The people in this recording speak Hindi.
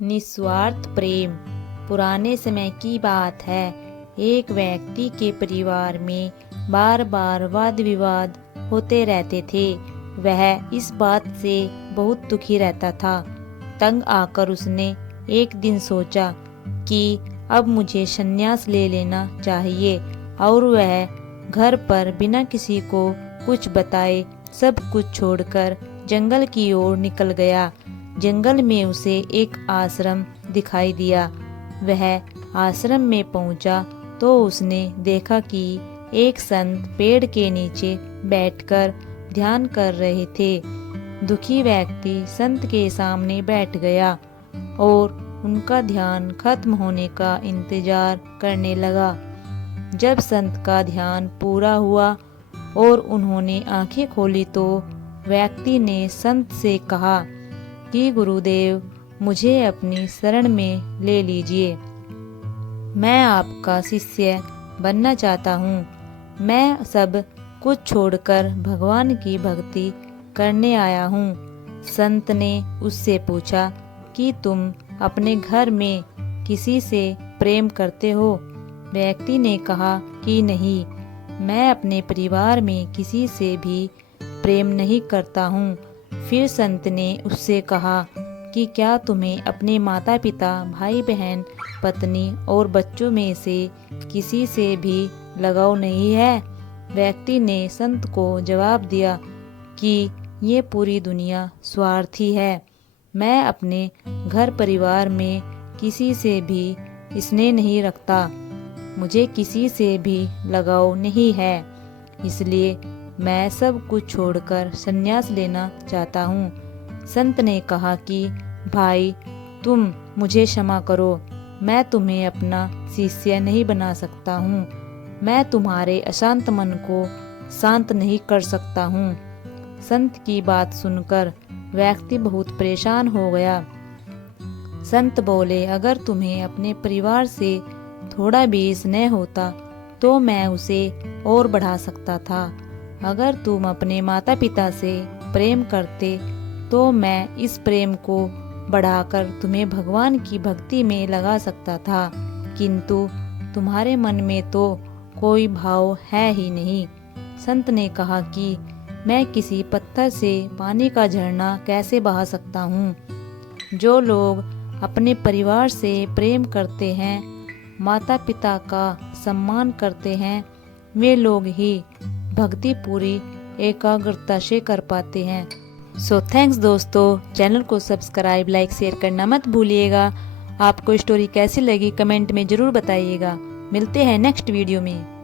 निस्वार्थ प्रेम। पुराने समय की बात है। एक व्यक्ति के परिवार में बार बार वाद विवाद होते रहते थे। वह इस बात से बहुत दुखी रहता था। तंग आकर उसने एक दिन सोचा कि अब मुझे संन्यास ले लेना चाहिए, और वह घर पर बिना किसी को कुछ बताए सब कुछ छोड़कर जंगल की ओर निकल गया। जंगल में उसे एक आश्रम दिखाई दिया। वह आश्रम में पहुंचा तो उसने देखा कि एक संत पेड़ के नीचे बैठकर ध्यान कर रहे थे। दुखी व्यक्ति संत के सामने बैठ गया और उनका ध्यान खत्म होने का इंतजार करने लगा। जब संत का ध्यान पूरा हुआ और उन्होंने आंखें खोली तो व्यक्ति ने संत से कहा कि गुरुदेव, मुझे अपनी शरण में ले लीजिए। मैं आपका शिष्य बनना चाहता हूँ। मैं सब कुछ छोड़कर भगवान की भक्ति करने आया हूँ। संत ने उससे पूछा कि तुम अपने घर में किसी से प्रेम करते हो? व्यक्ति ने कहा कि नहीं, मैं अपने परिवार में किसी से भी प्रेम नहीं करता हूँ। फिर संत ने उससे कहा कि क्या तुम्हें अपने माता पिता, भाई बहन, पत्नी और बच्चों में से किसी से भी लगाव नहीं है? व्यक्ति ने संत को जवाब दिया कि ये पूरी दुनिया स्वार्थी है। मैं अपने घर परिवार में किसी से भी स्नेह नहीं रखता। मुझे किसी से भी लगाव नहीं है, इसलिए मैं सब कुछ छोड़कर संन्यास लेना चाहता हूँ। संत ने कहा कि भाई, तुम मुझे क्षमा करो। मैं तुम्हें अपना शिष्य नहीं बना सकता हूँ। मैं तुम्हारे अशांत मन को शांत नहीं कर सकता हूँ। संत की बात सुनकर व्यक्ति बहुत परेशान हो गया। संत बोले, अगर तुम्हें अपने परिवार से थोड़ा भी स्नेह होता तो मैं उसे और बढ़ा सकता था। अगर तुम अपने माता पिता से प्रेम करते तो मैं इस प्रेम को बढ़ाकर तुम्हें भगवान की भक्ति में लगा सकता था, किंतु तुम्हारे मन में तो कोई भाव है ही नहीं। संत ने कहा कि मैं किसी पत्थर से पानी का झरना कैसे बहा सकता हूँ? जो लोग अपने परिवार से प्रेम करते हैं, माता पिता का सम्मान करते हैं, वे लोग ही भक्ति पूरी एकाग्रता से कर पाते हैं। सो थैंक्स दोस्तों। चैनल को सब्सक्राइब, लाइक, शेयर करना मत भूलिएगा। आपको स्टोरी कैसी लगी कमेंट में ज़रूर बताइएगा। मिलते हैं नेक्स्ट वीडियो में।